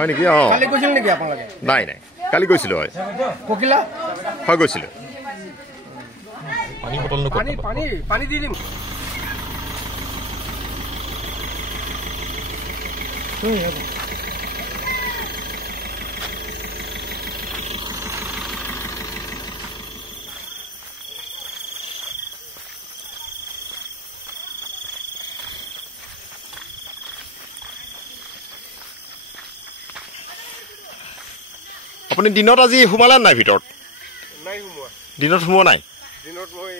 হয় নেকি কালি কৈছিল নেকি আপোনালোকে নাই নাই কালি গৈছিলোঁ হয় পকিলা হয় গৈছিলোঁ পানী বটল পানী দি দিম আপুনি দিনত আজি সোমালে নাই ভিতৰত নাই সোমোৱা দিনত সোমোৱা নাই দিনত মই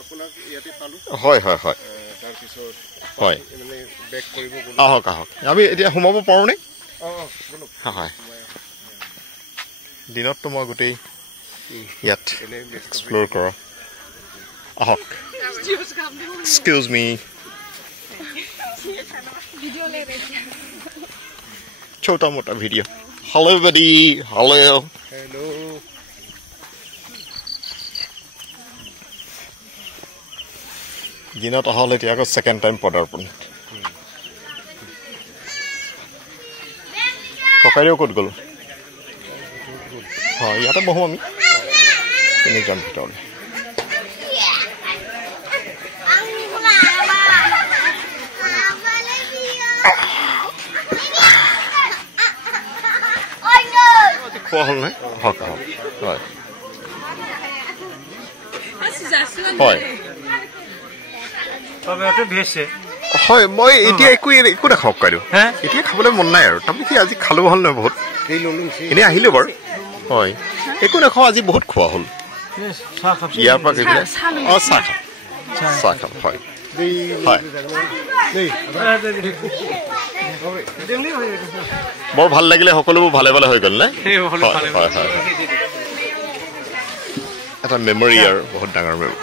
আপোনাক ইয়াতে পালোঁ হয় হয় হয় তাৰপিছত হয় মানে বেক কৰিব গ'লো আহক আহক আমি এতিয়া সোমাব পাৰোঁনে হয় দিনততো মই গোটেই ইয়াত এক্সপ্ল'ৰ কৰোঁ আহক এক্সকিউজ মি छोटा मोटा video hello buddy hello hello दिनत अहल এতিয়া আকৌ সেকেন্ড টাইম পদাৰ্পণ ককাইও ক'ত গ'ল হয় ইয়াতে বহো আমি তিনিজন ভিতৰত খোৱা হ'ল নাই হক হয় হয় হয় মই এতিয়া একো নাখাওক কাইলৈ এতিয়া খাবলৈ মন নাই আৰু তাৰমানে কি আজি খালো হ'ল নহয় বহুত এনেই আহিলোঁ বাৰু হয় একো নাখাওঁ আজি বহুত খোৱা হ'ল ইয়াৰ পৰা অঁ চাহ খাম হয় হয় বৰ ভাল লাগিলে সকলোবোৰ ভালে ভালে হৈ গ'ল নে হয় হয় এটা মেমৰি আৰু বহুত ডাঙৰ মেমৰি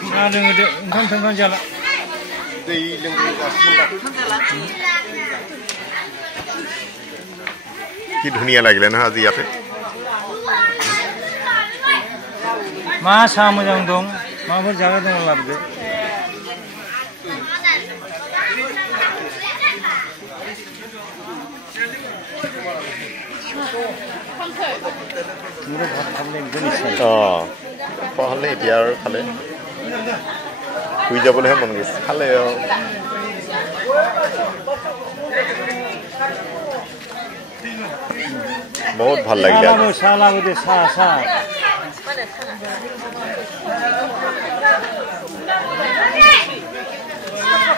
কি ধুনীয়া লাগিলে নহয় আজি ইয়াতে मा सा मोजां दं माबाफोर जागा दङ लाबोदो খোৱা হ'লে এতিয়া আৰু খালে শুই যাবলৈহে মন গৈছে খালে বহুত ভাল লাগিলে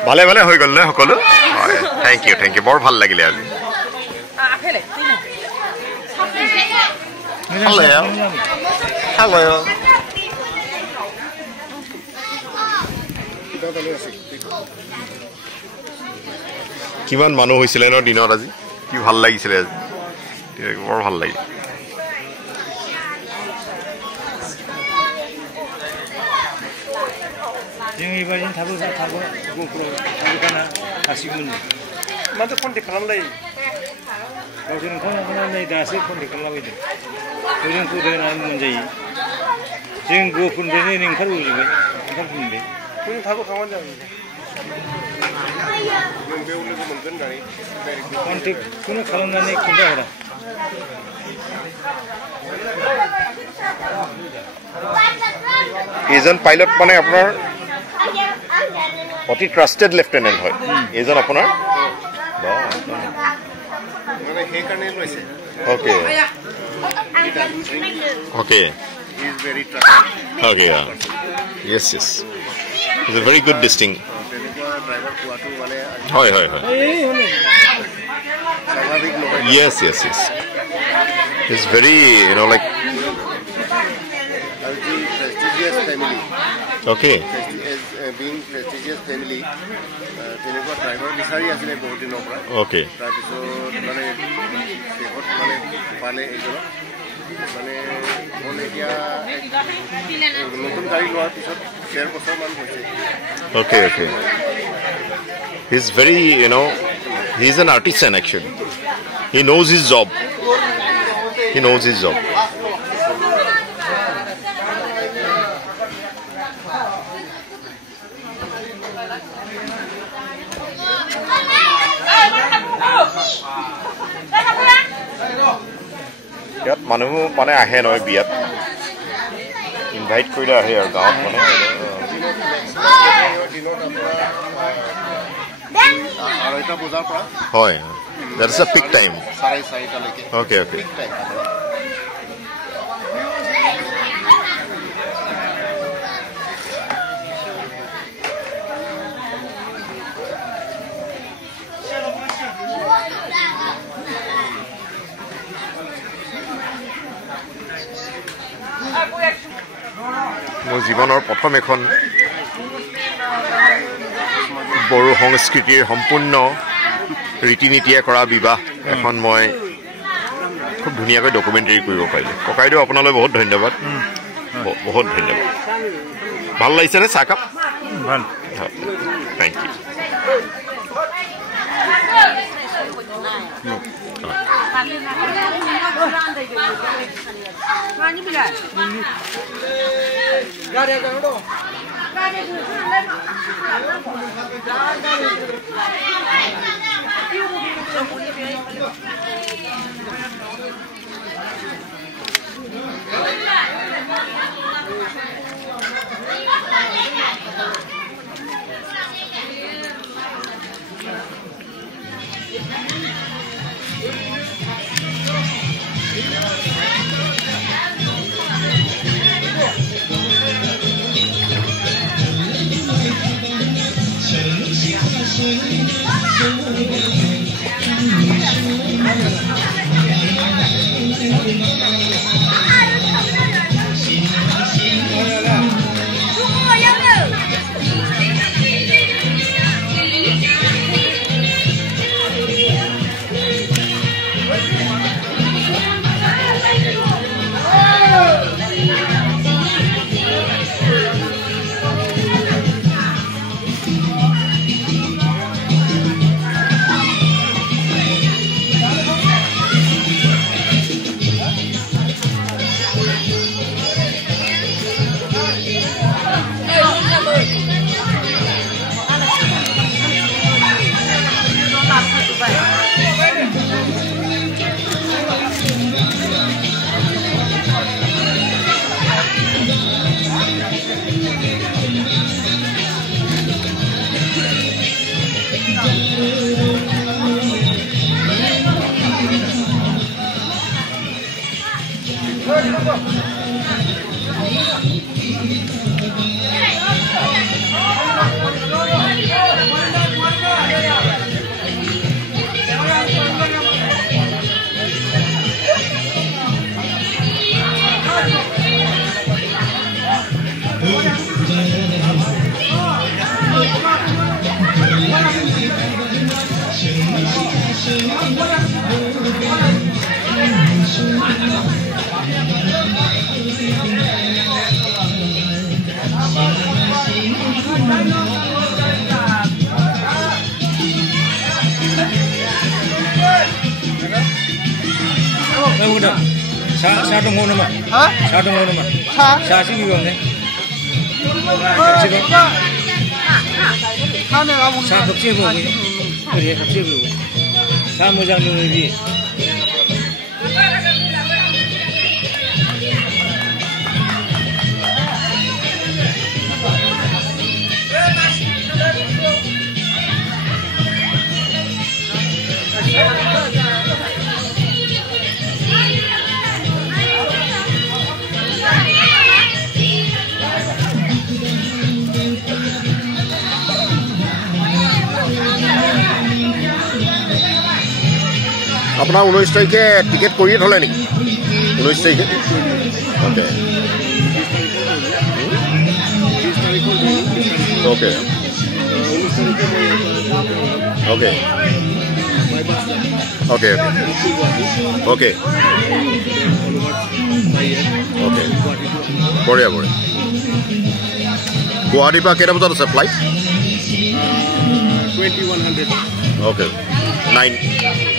ভালে ভালে হৈ গ'ল নে সকলো থেংক ইউ বৰ ভাল লাগিলে আজি হেল্ল' কিমান মানুহ হৈছিলে ন দিনত আজি কি ভাল লাগিছিলে আজি বৰ ভাল লাগিল जों एबारजों थाबो थाबोखाना गासिबोनि माथो कन्टेक्ट खालामलायो गावसोर ओंखारनानै दासो कन्टेक्ट खालामलाबायदों जोंखौ दोनानै मोनजायो जों गफोरनिफ्रायनो ओंखारबोजोब्बाय ओंखारफिनबाय जों थाबोखाबानो जाबाय जों बेयाव लोगो मोनगोन होननानै कन्टेक्टखौनो खालामनानै खिन्थाहरा এইজন পাইলট মানে আপোনাৰ অতি ট্ৰাষ্টেড লেফটেনেণ্ট হয় এইজন আপোনাৰ মানে সেইকাৰণে লৈছে okay okay he is very trusted okay yes yes is a very good distinct তেনেকুৱা ড্ৰাইভাৰ পোৱাটো মানে হয় হয় হয় স্বাভাৱিক নহয় yes yes yes is very like prestigious family. Okay. Being prestigious family, তেনেকুৱা ড্ৰাইভাৰ বিচাৰি আছিলে বহুত দিনৰ পৰা অ'কে তাৰপিছত মানে শেষত মানে পালে এইজনক মানে হ'ল এতিয়া নতুন গাড়ী লোৱাৰ পিছত 1.5 বছৰমান হৈছে okay okay he is very he is an artist actually he knows his job ইয়াত মানুহ মানে আহে নহয় বিয়াত ইনভাইট কৰিলে আহে আৰু গাঁৱত মানে হয় that is a peak time okay মোৰ জীৱনৰ প্ৰথম এখন বড়ো সংস্কৃতিৰ সম্পূৰ্ণ ৰীতি নীতিয়ে কৰা বিবাহ এখন মই খুব ধুনীয়াকৈ ডকুমেণ্টাৰী কৰিব পাৰিলোঁ ককাইদেউ আপোনালৈ বহুত ধন্যবাদ বহুত ধন্যবাদ ভাল লাগিছেনে চাহকাপ ভাল thank Sa dong ngono mah. Hah? Sa dong ngono mah. Sa sih gimana nih? Sa kecil bu. Dia kecil bu. Sa mau jangan dulu dia. আপোনাৰ 19 তাৰিখে টিকেট কৰিয়ে থলে নেকি 19 তাৰিখে okay okay okay okay okay okay বঢ়িয়া বঢ়িয়া গুৱাহাটীৰ পৰা কেইটা বজাত আছে ফ্লাইট 2100 ওকে 9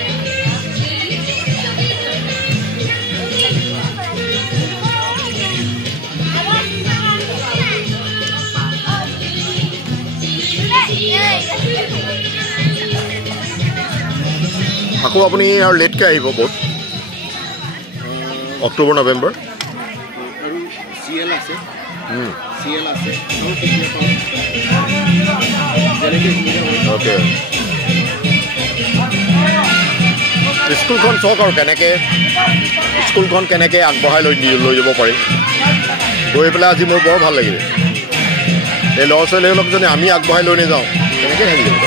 আকৌ আপুনি আৰু লেটকৈ আহিব বহুত অক্টোবৰ নৱেম্বৰ আৰু CL আছে ওকে স্কুলখন চাওক আৰু স্কুলখন কেনেকৈ আগবঢ়াই লৈ যাব পাৰি গৈ পেলাই আজি মোৰ বৰ ভাল লাগিলে এই ল'ৰা ছোৱালীসকলক যদি আমি আগবঢ়াই লৈ নাযাওঁ কেনেকৈ থাকি যাব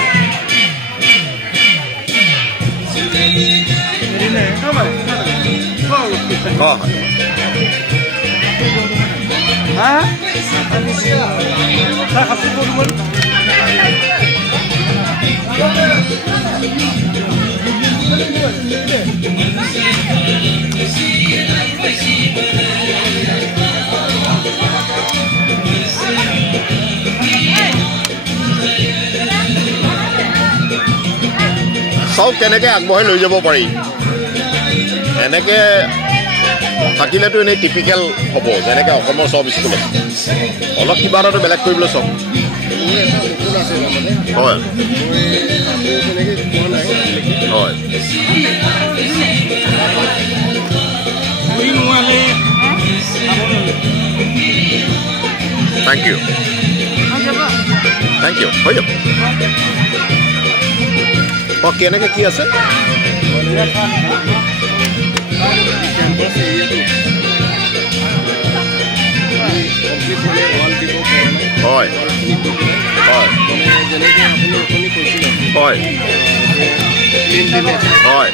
চাওক কেনেকৈ আগবঢ়াই লৈ যাব পাৰি এনেকৈ থাকিলেতো এনেই টিপিকেল হ'ব যেনেকৈ অসমৰ চব স্কুলত অলপ কিবা এটাতো বেলেগ কৰিবলৈ চাওক হয় হয় থেংক ইউ হৈ যাব অঁ কেনেকৈ কি আছে হয় হয় হয় হয়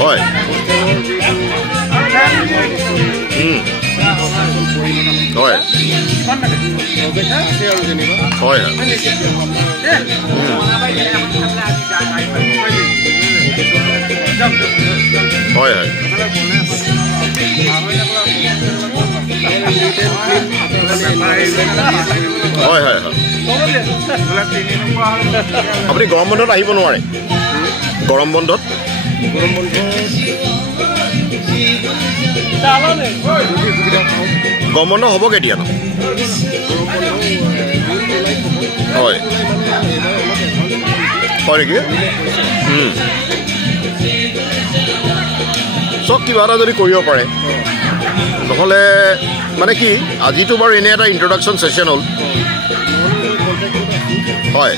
হয় হয় হয় হয় হয় হয় হয় হয় আপুনি গৰম বন্ধত আহিব নোৱাৰে গৰম বন্ধত গৰম বন্ধ হ'ব কেতিয়া ন হয় হয় নেকি চব কিবা এটা যদি কৰিব পাৰে নহ'লে মানে কি আজিতো বাৰু এনে এটা ইন্ট্ৰডাকশ্যন ছেশ্যন হ'ল হয়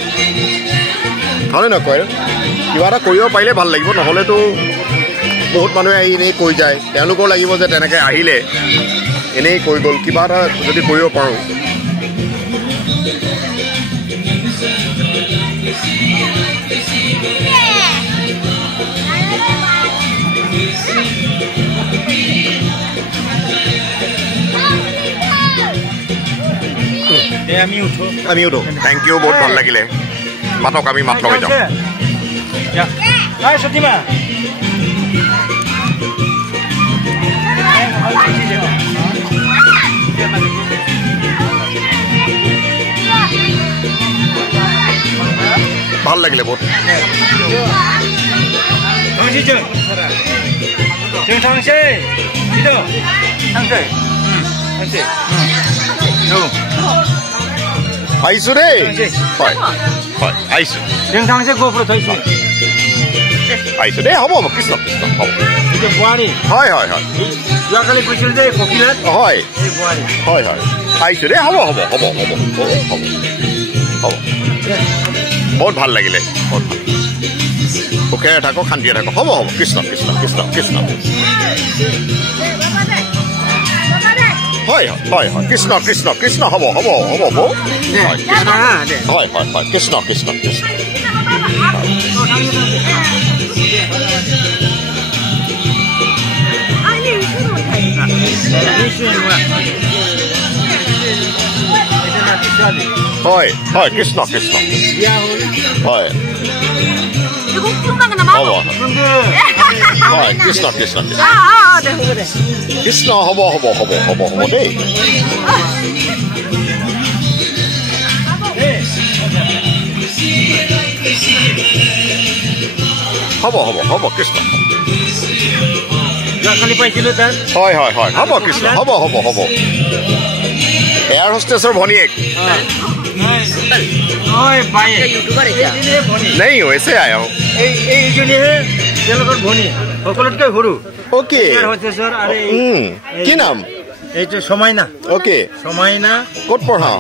ভালে নকয় কিবা এটা কৰিব পাৰিলে ভাল লাগিব নহ'লেতো বহুত মানুহে আহি এনেই কৈ যায় তেওঁলোকৰ লাগিব যে তেনেকৈ আহিলে এনেই কৈ গ'ল কিবা এটা যদি কৰিব পাৰোঁ আমি উঠো থেংক ইউ বহুত ভাল লাগিলে মাতক আমি মাত লগাই যাওঁ ভাল লাগিলে বহুত আহিছো দেই হয় হয় আহিছো আহিছো দেই হ'ব কৃষ্ণ কৃষ্ণ হ'ব হয় হয় হয় যোৱাকালি কৈছিল যে কপিলাত হয় হয় হয় আহিছো দেই হ'ব হ'ব হ'ব হ'ব হ'ব হ'ব বহুত ভাল লাগিলে বহুত ভাল সুখেৰে থাকক শান্তিৰে থাকক হ'ব হ'ব কৃষ্ণ কৃষ্ণ কৃষ্ণ কৃষ্ণ হয় হয় হয় কৃষ্ণ কৃষ্ণ কৃষ্ণ হ'ব হ'ব হ'ব বৌ হয় হয় হয় কৃষ্ণ কৃষ্ণ কৃষ্ণ হয় হয় কৃষ্ণ কৃষ্ণ হয় হ'ব হয় কৃষ্ণ কৃষ্ণ কৃষ্ণ হ'ব হ'ব হ'ব হ'ব হ'ব দেই হ'ব হ'ব হ'ব কৃষ্ণ যোৱাকালি পাইছিলোঁ তাত হয় হয় হয় হ'ব কৃষ্ণ হ'ব হ'ব হ'ব এয়াৰ হোষ্টেছৰ ভনীয়েক नहीं वैसे आया हूँ भनी সকলোতকৈ সৰু ওকে হৈছে স্যাৰ আৰু কি নাম এইটো সমাইনা ওকে সমাইনা ক'ত পঢ়া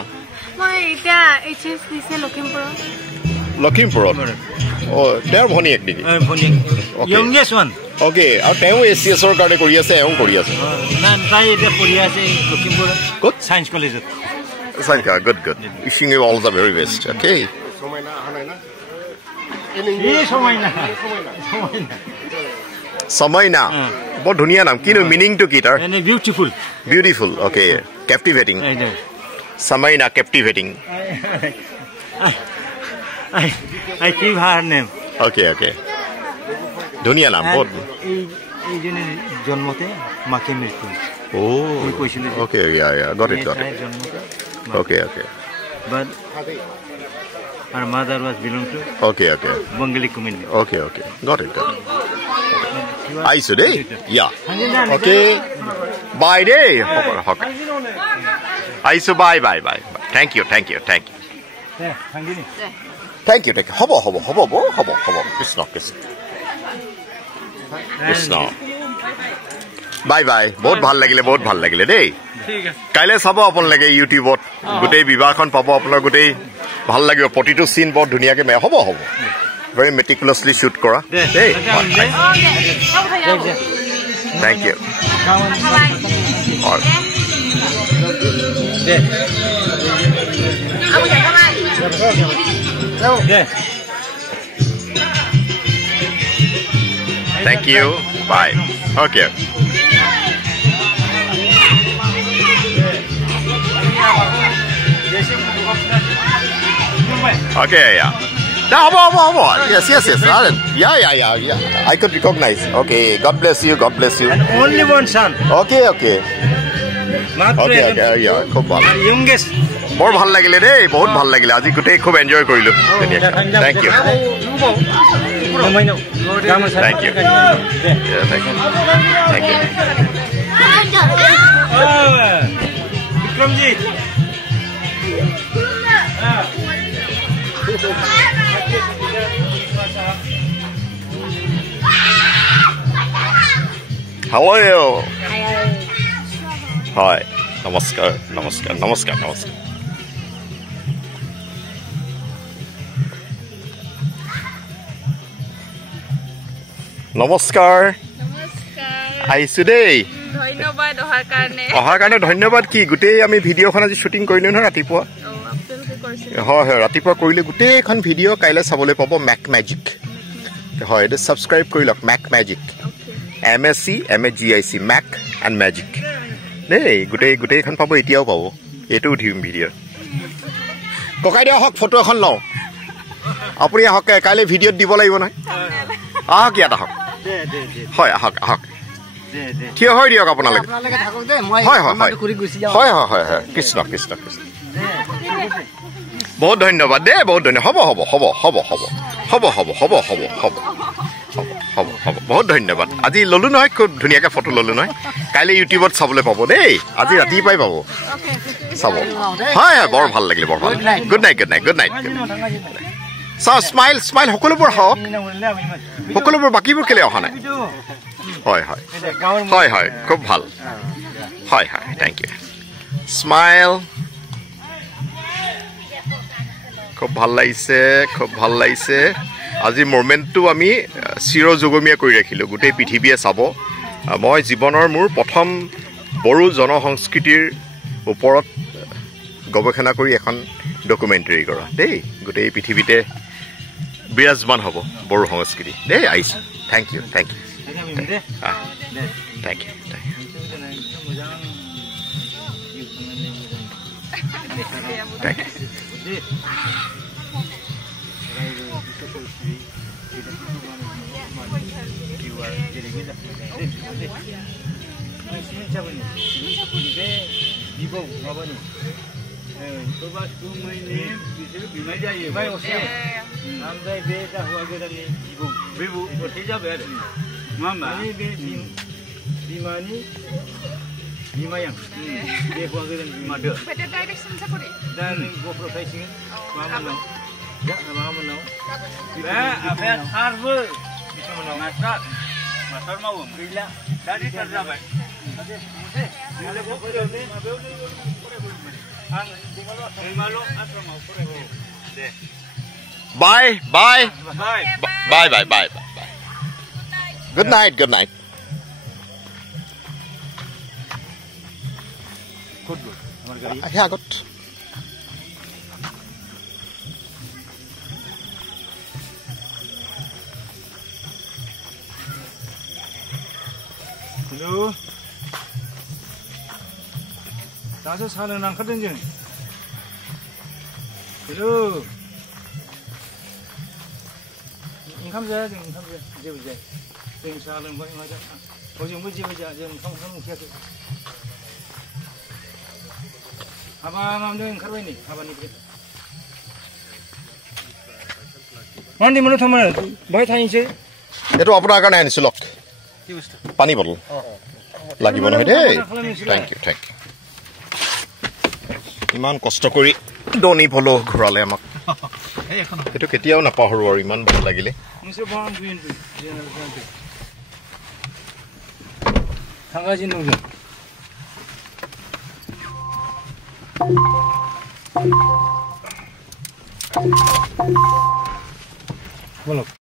মই এতিয়া এইচএস দিছে লখিমপুৰত তেওঁৰ ভনীয়েক নেকি য়ংগেষ্ট ওৱান ওকে আৰু তেওঁ এছিএছৰ কাৰণে কৰি আছে এওঁ কৰি আছে তাই এতিয়া পঢ়ি আছে লখিমপুৰত ক'ত সায়েন্স কলেজত Sanka, good. Wishing you all the very best. Okay. Samaina. What dunia naam? Kino meaning to kitar? Beautiful. Beautiful. Okay. Captivating. Samaina captivating. I give her name. Okay. Dunia naam. What? জন্মতে মাকে মৃত্যু Okay, yeah. Got it. Okay. But her mother was belong to Okay. Bengali community. Okay. Got it. I should, yeah. Okay. Bye, day. I should bye. Thank you. Thank you. Hobo. Krishna. Bye. বহুত ভাল লাগিলে দেই কাইলে চাব আপোনালোকে ইউটিউবত গোটেই বিবাহখন পাব আপোনাৰ গোটেই ভাল লাগিব প্ৰতিটো সিন বহুত ধুনিয়াকে হ'ব very meticulously shoot কৰা দেই thank you thank you bye okay Okay, yeah. Now, yes. Yeah. I could recognize. Okay, God bless you. And only one son. Okay. Yeah. খুব ভাল youngest. বৰ ভাল লাগিলে দেই বহুত ভাল লাগিলে আজি গোটেই খুব এনজয় কৰিলো Thank you. Vikramji. How are you? Hi. Namaskar. আহিছো দেই অহাৰ কাৰণে ধন্যবাদ কি গোটেই আমি ভিডিঅ'খন আজি শ্বুটিং কৰিলো নহয় ৰাতিপুৱা হয় ৰাতিপুৱা কৰিলে গোটেইখন ভিডিঅ' কাইলৈ চাবলৈ পাব মেক মেজিক হয় এইটো ছাবস্ক্ৰাইব কৰি লওক make magic MACMAGIC make and magic দেই গোটেইখন পাব এতিয়াও পাব এইটোও দিম ভিডিঅ' ককাই দিয়ক আহক ফটো এখন লওঁ আপুনি আহক কাইলৈ ভিডিঅ'ত দিব লাগিব নহয় আহক ইয়াত আহক হয় আহক থিয় হৈ দিয়ক আপোনালোকে হয় কৃষ্ণ বহুত ধন্যবাদ দেই বহুত ধন্যবাদ হ'ব বহুত ধন্যবাদ আজি ললো নহয় খুব ধুনীয়াকে ফটো ললো নহয় কাইলৈ ইউটিউবত চাবলৈ পাব দেই আজি ৰাতিপুৱাই পাব চাব হয় বৰ ভাল লাগিলে গুড নাইট চাও স্মাইল সকলোবোৰ হওক সকলোবোৰ বাকীবোৰ কেলে অহা নাই হয় খুব ভাল হয় থেংক ইউ স্মাইল খুব ভাল লাগিছে আজি মোমেণ্টটো আমি চিৰযোগমীয়া কৰি ৰাখিলোঁ গোটেই পৃথিৱীয়ে চাব মই জীৱনৰ মোৰ প্ৰথম বড়ো জনসংস্কৃতিৰ ওপৰত গৱেষণা কৰি এখন ডকুমেণ্টাৰী কৰা দেই গোটেই পৃথিৱীতে বিৰাজমান হ'ব বড়ো সংস্কৃতি দেই আহিছোঁ thank you Bimayang, dia buang ke dalam mada. Pada direction siapa ni? Dan GoPro facing, mana? Ya, mana? Apa harus? Bisa mana? Ngasat. Masar mau gila. Dari terjabai. Bye, bye, Bye. bye, bye, bye, bye. Good night, good night. Good. Amar gari. Yeah, good. Hello. 다섯 사는 안 가든지. Hello. Income ra thì income ra, giờ bây giờ tiền sao lên vậy mà chứ? Bây giờ mới giờ không kia thì. Apa ngambil income ini? Apa ni? Mandi mana thomar? Baik thain je. এইটো আপোনাৰ কাৰণে আনিছো লক পানী bottle লাগিব নহয় দেই thank U ইমান কষ্ট কৰি দনি ভলো ঘূৰালে আমাক এইটো কেতিয়াও নাপাহৰো আৰু ইমান ভাল লাগিলে Musuh bang green tu, tangga jinung tu. Bolok.